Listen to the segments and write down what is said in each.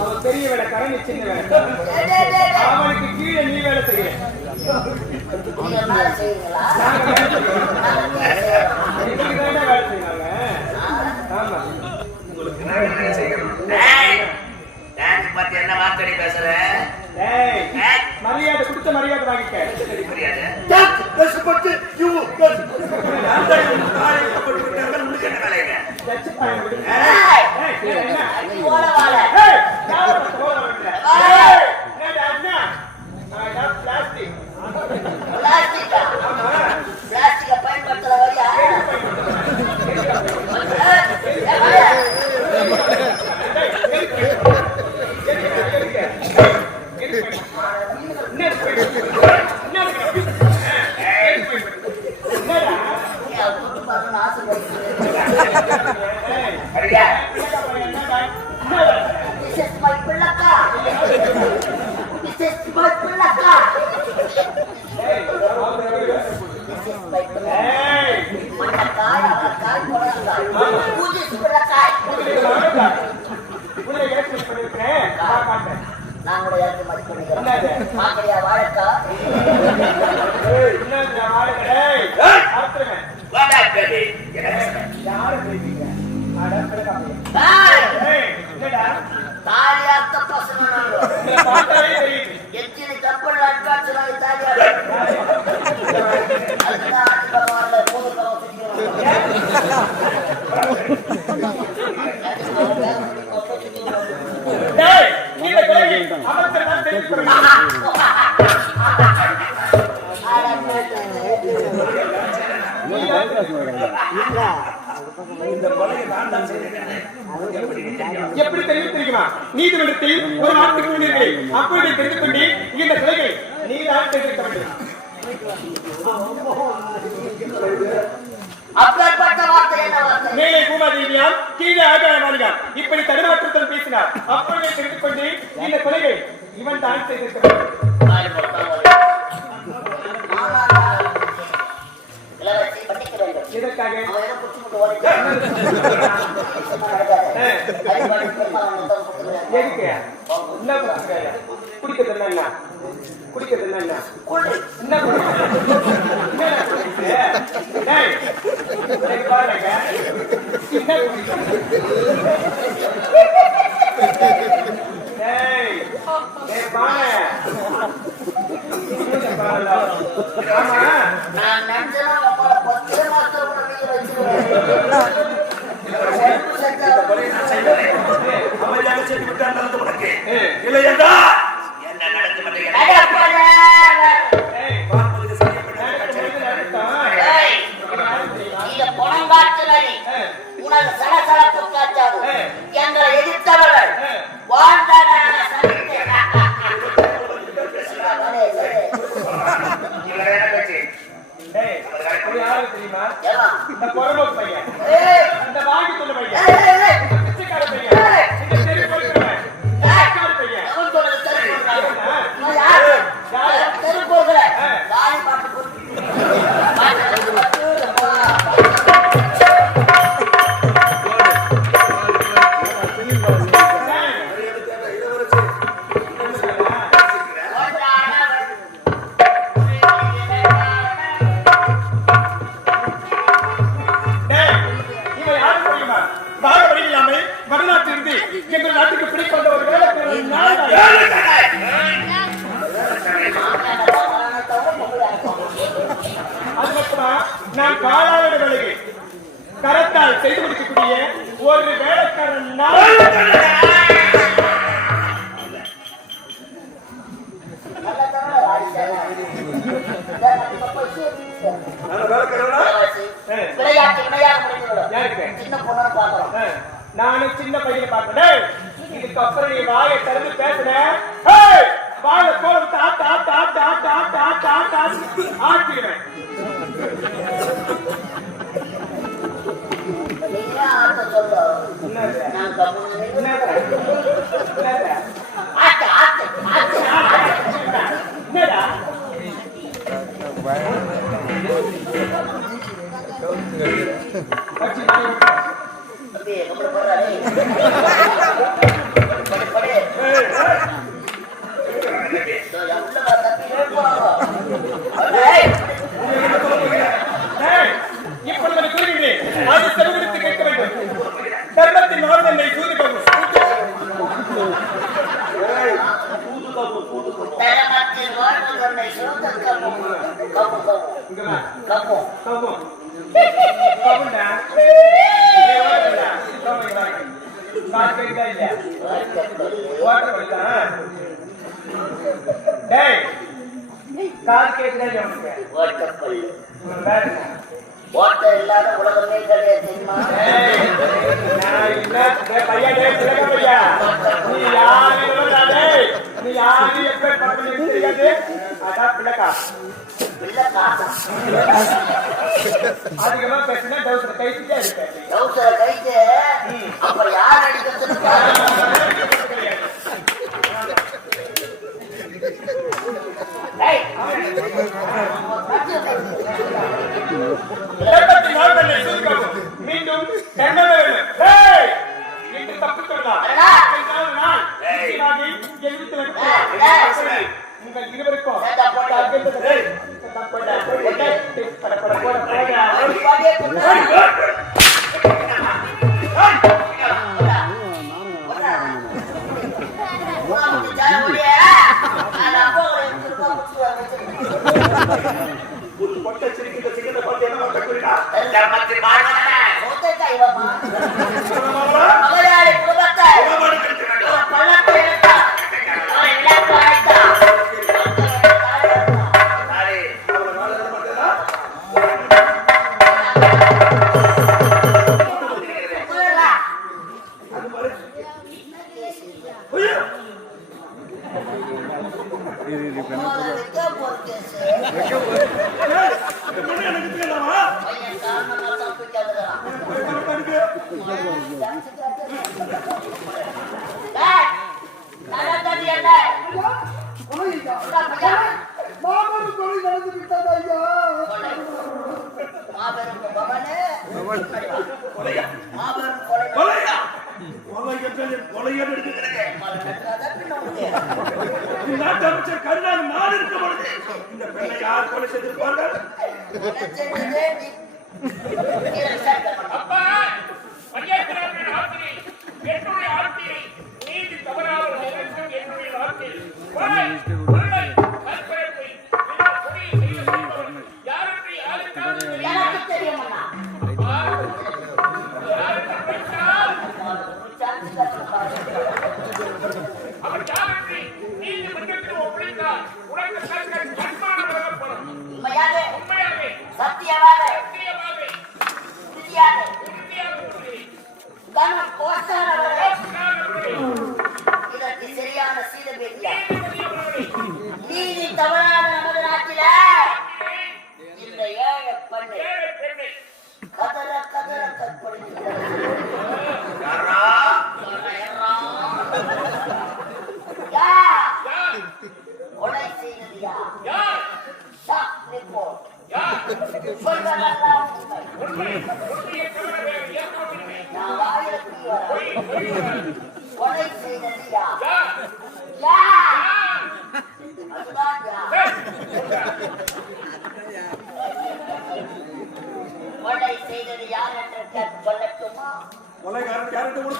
அவன் பெரிய வேலைக்காரன், நீ சின்ன வேலை. அவனுக்கு கீழே நீ வேலை செய்ய. வேலை செய்யறாங்க. ஆமா, என்ன வார்த்தை பேசுற? மரியாதை கொடுத்த மரியாதை வாங்கிக்க. எப்படி தெரியுமா? நீதிமன்றத்தில் ஒரு நாட்டுக்கு முன்னீர்கள். அப்படி தெரிந்து கொண்டு இந்த சிலையை நீதான் தெரிவிக்க வேண்டும். மேலே பூமாதேவியாம், கீழே ஆகாயமானியாம் இப்படி தடுமாற்றத்துடன் பேசினார். அப்பொழுதே தெரிந்து கொண்டு இந்த கொலையை இவன் தான் செய்திருக்க வேண்டும். எதற்காக? குடிக்கிறது என்ன? குடிக்கிறது என்ன? எங்களை எதிர்த்தவர்கள் தெரியுமா? இந்த பொறம்போக்கு பையன், இந்த வாங்கி சொன்ன பையன், பிச்சைக்கார பையன், இந்த தெரு போகிறவன், பையன் தெரு போகிற வாய் பாட்டு நான் காலாளர் வேலையை கரத்தால் செய்து முடிக்கக்கூடிய ஒரு வேலைக்காரன். நானும் சின்ன பையனை பார்க்கிறேன். இதுக்கு அப்புறம் நீ வாயை திறந்து பேசுறேன், வாழை போல ஆக்கிடுவேன். என்னடா தரமத்தில் வாழ்வதனை சோத கம்மும் கம்மு கம்மு கம்மு கம்மு கம்முடா வாட்டர் போயிட்டா டேய் கால் கேக்குதா வாட்டப்பள்ளி வேற வாட்டர் இல்லாத உலகமே கிடையாது தெரியுமா அதிகமா பேசினா டவுசரை கைட்டு டவுசரை கைட்டு அப்புறம் யார் அடிக்கிறதுன்னு மீண்டும் உங்கள் இருவருக்கும்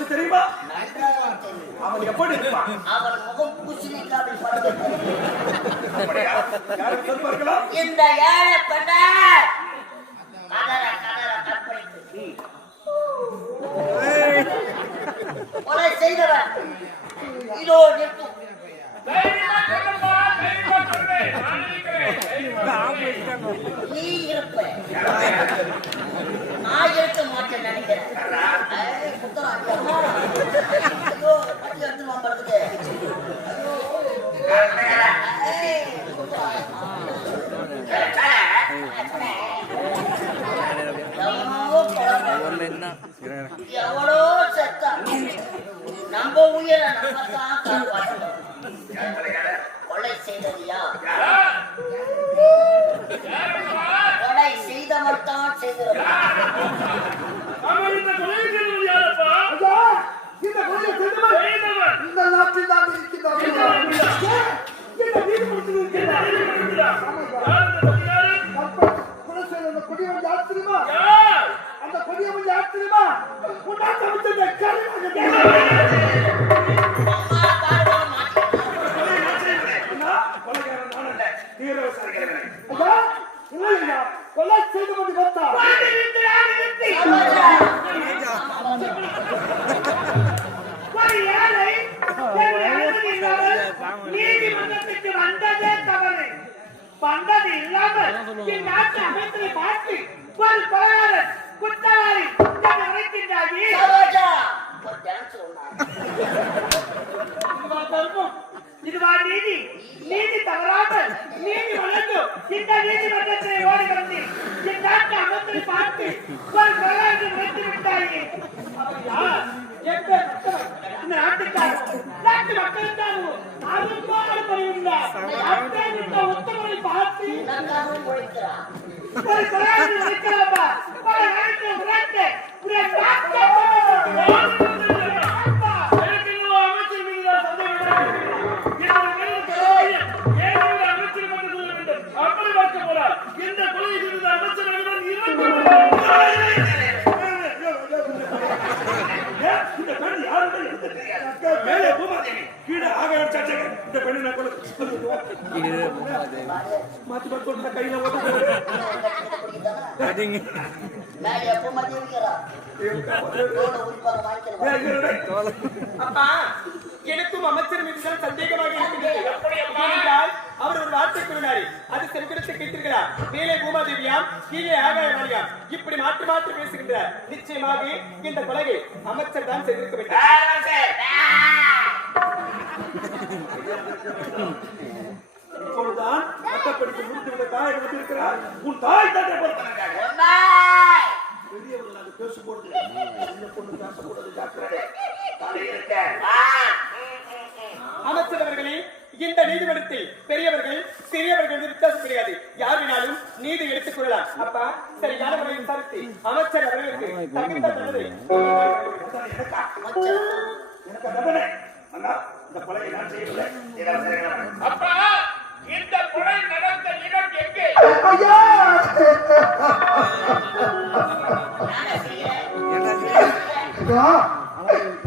தெரியுமா அவன் எப்படி இருப்பான் அவன் முகம் பூசணிக்காவில் சொல்வார்களா இந்த ஏழை பெண்ண கதற கதற கற்பழித்து கொலை செய்தவன் இதோ நிற்கும் நீ இருப்ப நான் இருக்க மாட்டேன் நினைக்கிறேன் ஐயோ பட்டி எடுத்து மாம்படுது எவ்வளோ செத்தா நம்ம உயிரை நம்ம தான் காப்பாற்றணும். கொலை செய்ததியா கொலை செய்தவன் தான் செய்திருப்பான். இந்த நாட்டில் தான் இருக்கின்றார். கொடியவன் யார் தெரியுமா? அந்த கொடியவன் யார் தெரியுமா? பந்தது இல்லாமல் என் நாட்டு அமைச்சரை பார்த்து ஒரு கொலையாளர் குற்றவாளி என்னை உரைக்கின்றாயே. சரோஜா ஒரு டான்ஸ் ஒண்ணா இதுவா தர்மம், இதுவா நீதி? நீதி தவறாமல் நீதி வழங்கும் இந்த நீதிமன்றத்தை ஓடி வந்து என் நாட்டு அமைச்சரை பார்த்து ஒரு கொலையாளரை உரைத்து விட்டாயே. அவர் யார்? எந்த மக்கள்? இந்த நாட்டுக்காரர் நாட்டு மக்களுக்காகவும் அரும்பாடு பணியுள்ளார். அப்பேற்பட்ட உத்தமரை பார்த்து நல்லாவும் உழைக்கிறான். ஒரு கொலையாளரை உரைக்கலாமா? ஒரு நாட்டை உரைத்து உடைய நாட்டை மேலே பூமாதேவி கீழே ஆகாயம் சாட்சியாக இந்த பெண்ணு நான் கொலை மாத்தி மாத்தி சொல்ற கையில மேலே எப்போ மதியம் இருக்கிறா உரிப்பாக வாங்கிக்கலாம். அப்பா எனக்கும் அமைச்சர் மீதுதான் சந்தேகமாக இருக்கின்றது. ஏனென்றால் அவர் ஒரு வார்த்தை கூறினார், அது செவிடுத்து கேட்டிருக்கிறார். மேலே பூமாதேவியாம் கீழே ஆகாயவாணியாம் இப்படி மாற்றி மாற்றி பேசுகின்றார். நிச்சயமாக இந்த கொலையை அமைச்சர் தான் செய்திருக்க வேண்டும். இப்பொழுதுதான் பட்டப்படிப்பு முடித்துவிட்ட தாயை வந்திருக்கிறார். உன் தாய் தந்தை பெரியவர்களாக பேசும்போது சின்ன பொண்ணு பேசக்கூடாது. ஜாக்கிரதை. அமைச்சர் அவர்களே, இந்த நீதிமன்றத்தில் பெரியவர்கள் சிறியவர்கள் வித்தியாசம் கிடையாது. யார் வேணாலும் நீதி எடுத்துக் கொள்ளலாம். அப்பா சரியான முறையில் விசாரித்து அமைச்சர் அவர்களுக்கு தகுந்த தண்டனை எனக்கு தண்டனை அண்ணா, இந்த கொலையை நான் செய்யவில்லை. அப்பா இந்த கொலை நடந்த இடம் எங்கே? ஐயா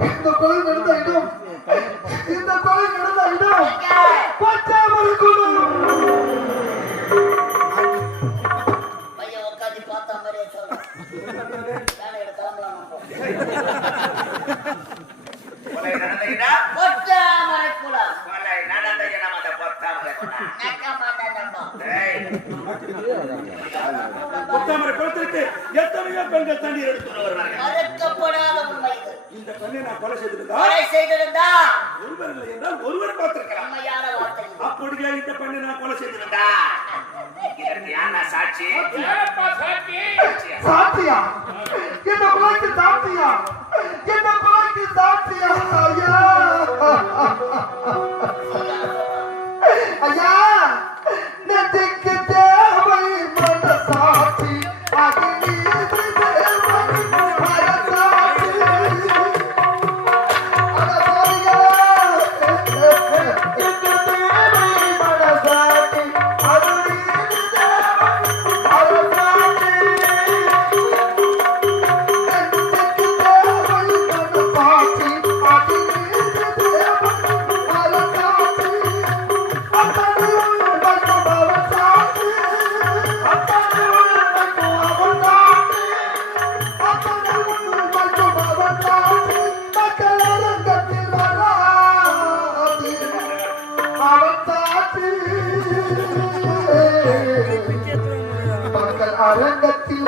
இந்த கொலை நடந்த இடம், இந்த கொலை நடந்த இடம் பச்சாமரை குளம். பையன் உட்காந்து பார்த்த மாதிரியே சொல்றேன். வேலை எடுக்கலாம். கொலை நடந்த இடம் பொத்தாமரை குளம். கொலை நடந்த இடம் அந்த பொத்தாமரை குளம். பொத்தாமரை குளத்திற்கு எத்தனையோ பெண்கள் தண்ணீர் எடுத்து வருவார்கள். மறுக்கப்படாத உண்மை இது. இந்த பெண்ணை நான் கொலை செய்திருந்தா கொலை செய்திருந்தா ஒருவர் இல்லை என்றால் ஒருவர் பார்த்திருக்கலாம். உண்மையான வார்த்தை இது. அப்படியே இந்த பெண்ணை நான் கொலை செய்திருந்தா இதற்கு யாரா சாட்சி? யாரப்பா சாட்சி? சாத்தியா? என்ன கொலைக்கு சாத்தியா? என்ன கொலைக்கு சாத்தியா? ஐயா ஐயா நெஞ்சுக்கு தேவை மனசாட்சி, அது நீதி தேவை மனசாட்சி. அட போயா நெஞ்சுக்கு தேவை மனசாட்சி, அது நீதி தேவை மனசாட்சி. நெஞ்சுக்கு தேவை மனசாட்சி, அது நீதி தேவை மனசாட்சி. அரங்கத்தில்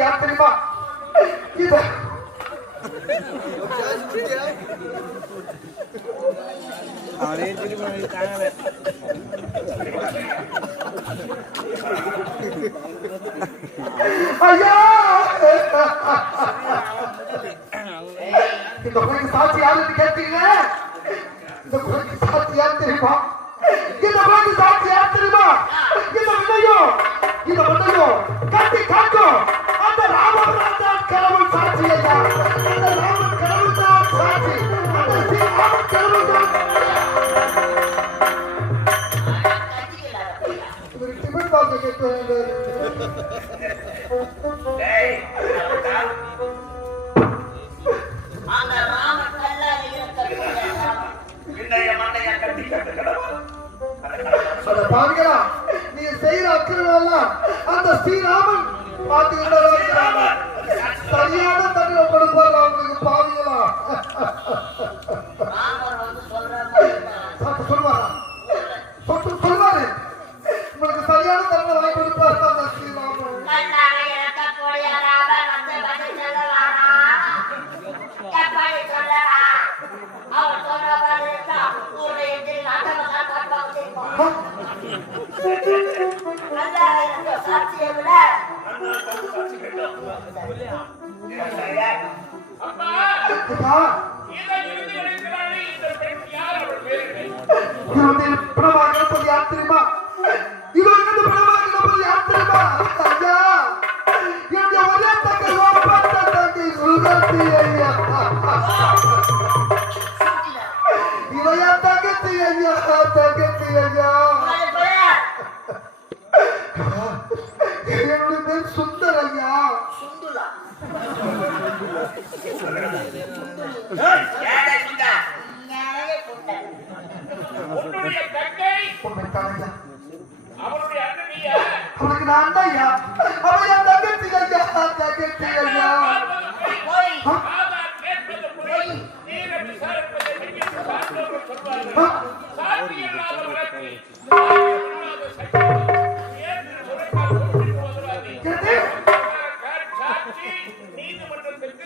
பத்தி யார் தெரியுமா? இத ஐயா இந்த குறைக்கு சாட்சி யாருன்னு கேட்டீங்க? இந்த குறைக்கு சாட்சி யார் தெரியுமா? இந்த குறைக்கு சாட்சி யார் தெரியுமா? இந்த வினையும் இந்த மண்ணையும் கட்டி காட்டும் அந்த ராமன் தான் கடவுள் சாட்சி ஐயா. அந்த ராமன் கடவுள் தான் சாட்சி. அந்த ஸ்ரீராமன் கடவுள் தான். இவர் டிபெட் பாக்க கேட்டு டேய், அந்த ராமன் கல்லால் இருக்கக்கூடிய ராமன். பின்னைய மண்ணைய கட்டி கட்டு கடவுள். அத பாருங்களா, நீங்க செய்யற அக்கிரமம் எல்லாம் அந்த ஸ்ரீராமன் பாத்துக்கிட்டு சரியான தண்டனை கொடுப்பாரு அவங்களுக்கு. பாருங்களா ராமன் வந்து சொல்ற மாதிரி தான். சொல்லுவாரா? சொல்லுவாரு. உங்களுக்கு சரியான தண்டனை வாங்கி கொடுப்பாரு அந்த ஸ்ரீராமன். கண்ணாக இருக்கக்கூடிய ராமன் வந்து பதில் சொல்லுவாரா? எப்படி சொல்லறா? அவர் சொல்ற மாதிரி இருந்தா உன்னை எதிரில் அட்டமசால் காட்டுவாங்க தெரியுமா? கல்லாக இருக்க சாட்சியை விட அப்பா, அப்பா, இதை இறுதி அளிக்கிறானே இந்த பெண் யார்? அவள் பேர் என்ன? இது வந்து பணமாக இருப்பது யார் தெரியுமா? இது வந்து பணமாக இருப்பது யார் தெரியுமா? ஐயா, என்னுடைய ஒரே தங்கை ஓப்பட்ட தங்கை சுகந்தி ஐயா. இவையா தங்கச்சி ஐயா, தங்கச்சி ஐயா. என்னுடைய பேர் சுந்தர் ஐயா. சுந்துலா ஏழை சுந்தா, நிறைய கூட்டம். உன்னுடைய தங்கை உண்மை தான் ஐயா. அவளுடைய அண்ணனியா? அவனுக்கு நான் அண்ணா ஐயா. அவன் என் தங்கச்சி ஐயா, தங்கச்சி ஐயா. போய் ஆதார் கேட்பது பொய், நீர விசாரிப்பதை மிகவும் சான்றோர்கள் சொல்வார்கள். சாட்சியில்லாத வழக்கு சாட்சியில்லாத சட்டம். ஏற்று முறைக்கால் ஒன்றிற்கு உதவாது. என்னது? சாட்சி நீதிமன்றத்திற்கு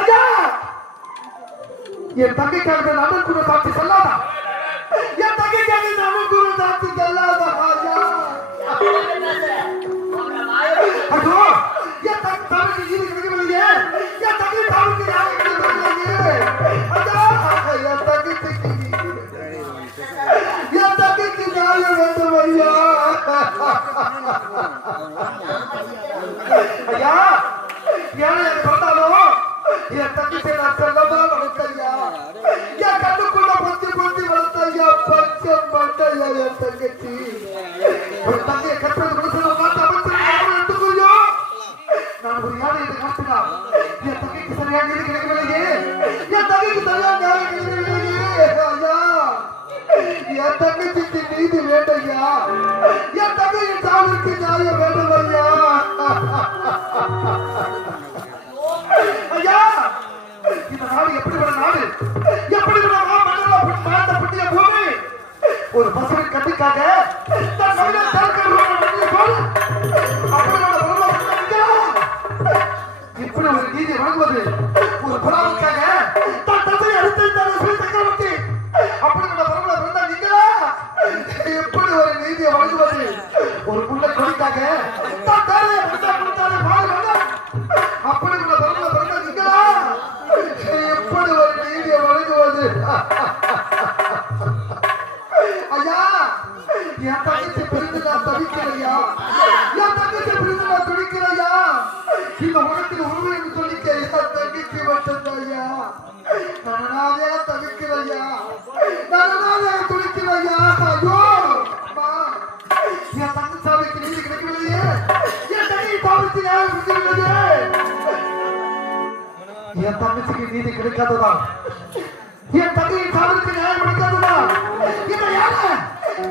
ஐயா, என் தங்கைக்காக அண்ணன் கூட சாட்சி சொல்லாதா? என் தங்கைக்காக அண்ணன் கூட சாட்சி சொல்லாதா? ஐயா, ஐயோ, என் தங்கை தாவிக்கு ஈடு கிடைக்கவில்லையே. என் தங்கை தாவிக்கு ஞாபகம் கிடைக்கவில்லையே. ஐயா, என் தங்கைக்கு ஞாபகம் வேண்டும் ஐயா. ஐயா, ஏழை சொன்னாலும் என் தங்கச்சி நான் செல்லமா வளர்த்தையா. என் கண்ணுக்குள்ள பொத்தி பொத்தி வளர்த்தையா. பச்சை மண்டையா என் தங்கச்சி. ஒரு தங்கையை கற்பது மனுஷன் எடுத்துக்கொள்ளோ. நான் ஒரு யானை காட்டினா என் தங்கைக்கு சரியான நீதி கிடைக்கவில்லையே. என் தங்கைக்கு சரியான ஞானம் கிடைக்கவில்லையே. ஐயா, என் தங்கச்சிக்கு நீதி வேண்டையா. என் தங்கையின் சாவிற்கு நியாயம் வேண்டும் ஐயா. ஐயா, இந்த நாடு எப்படிப்பட்ட நாடு? எப்படிப்பட்ட வாழ்ந்த புண்ணிய பூமி? ஒரு பசுவின் கண்ணுக்காக தன் மனித இப்படி ஒரு நீதி வழங்குவது ஒரு புறாவுக்காக தன் தந்தையை அடித்து சக்கரவர்த்தி அப்படிப்பட்ட பரவல பிறந்த நீங்களா? எப்படி ஒரு நீதியை வழங்குவது ஒரு முள்ள கொடிக்காக தன் தேவையை கொடுத்தாலே வாழ்வாங்க. அப்படிப்பட்ட பரவல பிறந்த நீங்களா? எப்படி ஒரு நீதியை வழங்குவது? ஐயா, என் தங்கச்சி பிரிந்து நான் தவிக்கிறையா. என் தங்கச்சி பிரிந்து நான் துடிக்கிறையா. இந்த உலகத்தில் உருவம் என்று சொல்லிக்க என் தங்கச்சி மட்டும்தையா. நானே தவிக்கிறையா. நானே துடிக்கிறையா. ஐயோ, அம்மா, என் தங்கச்சி சாவிக்கு நீதி கிடைக்கவில்லையே. என் தங்கை சாவிக்கு நியாயம் கிடைக்கவில்லையே. என் தங்கச்சிக்கு நீதி கிடைக்காததா? என் தங்கையின் சாவிற்கு நியாயம் கிடைக்காததா? இந்த யாரு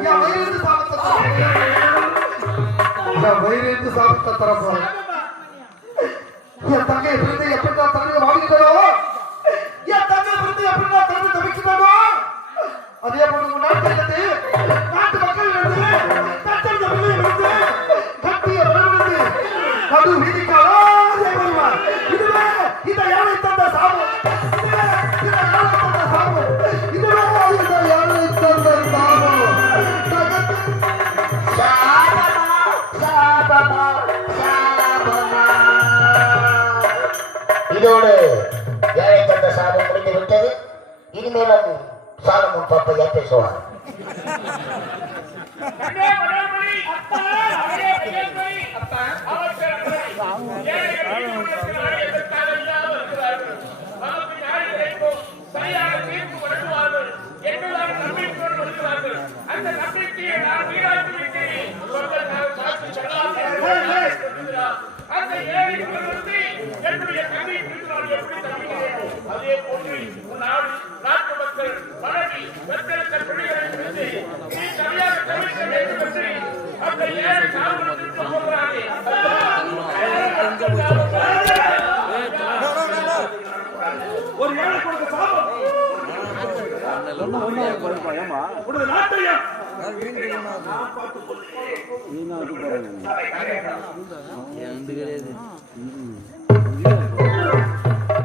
என் வயிறு சாப்பிட்ட தரப்போ என் தங்கையை பிரிந்து எப்படி நான் தண்ணி வாங்கிட்டோ. என் தங்கையை பிரிந்து எப்படி நான் தண்ணி தவிக்கிறோ. அதே போல நாட்டு மக்கள் இருந்து கட்டிய கட்டிய கட்டிய சாபமா சாபமா. இதோடு ஏழை தந்த சாபம் முடிந்து விட்டது. இனிமேலும் சாலமுன் பாப்பையா பேசுவார். கண்டே மலர்மணி அப்பா அவரே மலர்மணி அப்பா அவசரமணி ஏழைகள் வீடுகளுக்கு எதற்காக இல்லாமல் இருக்கிறார்கள். நமக்கு நியாயம் கிடைக்கும், சரியான தீர்ப்பு வழங்குவார்கள் என்றுதான் நம்பிக்கையோடு வருகிறார்கள். அந்த நம்பிக்கையை நான் நீராட்டி விட்டேன். உங்களுக்காக சாட்சி சொல்லாமல் அந்த ஏழைகளிலிருந்து என்னுடைய கல்வி பிரிவால் எப்படி தப்பிக்கிறேன், அதே போன்று நாடு நாட்டு மக்கள் பழகி பெற்றெடுத்த பிள்ளைகளை பிரிந்து நீ சரியாக தவிர்க்க வேண்டும் என்று அந்த ஏழை காவலத்திற்கு போகிறாரே. ஒரு ஏழை கொடுத்த சாபம் உனது நாட்டையும் நீ